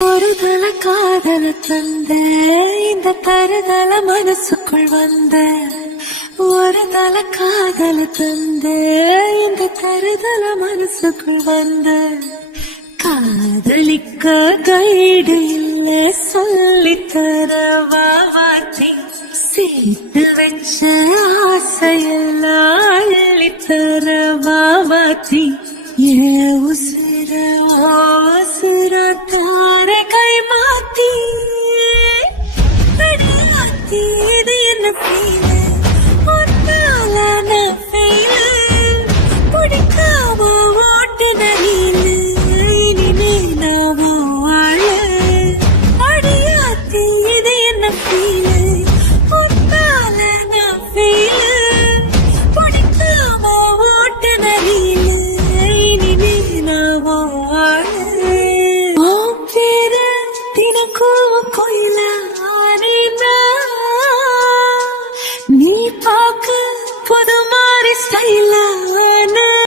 ஒரு தல காதல தந்த இந்த தருதல மனசுக்குள் வந்த ஒரு தல காதல தந்த இந்த தருதல மனசுக்குள் வந்த காதலிக்க கைடு இல்ல சொல்லித்தர வாவாத்தி சேர்த்து வச்ச ஆசையெல்லாம் அள்ளித்தர வாவாத்தி ஏ உசிர தார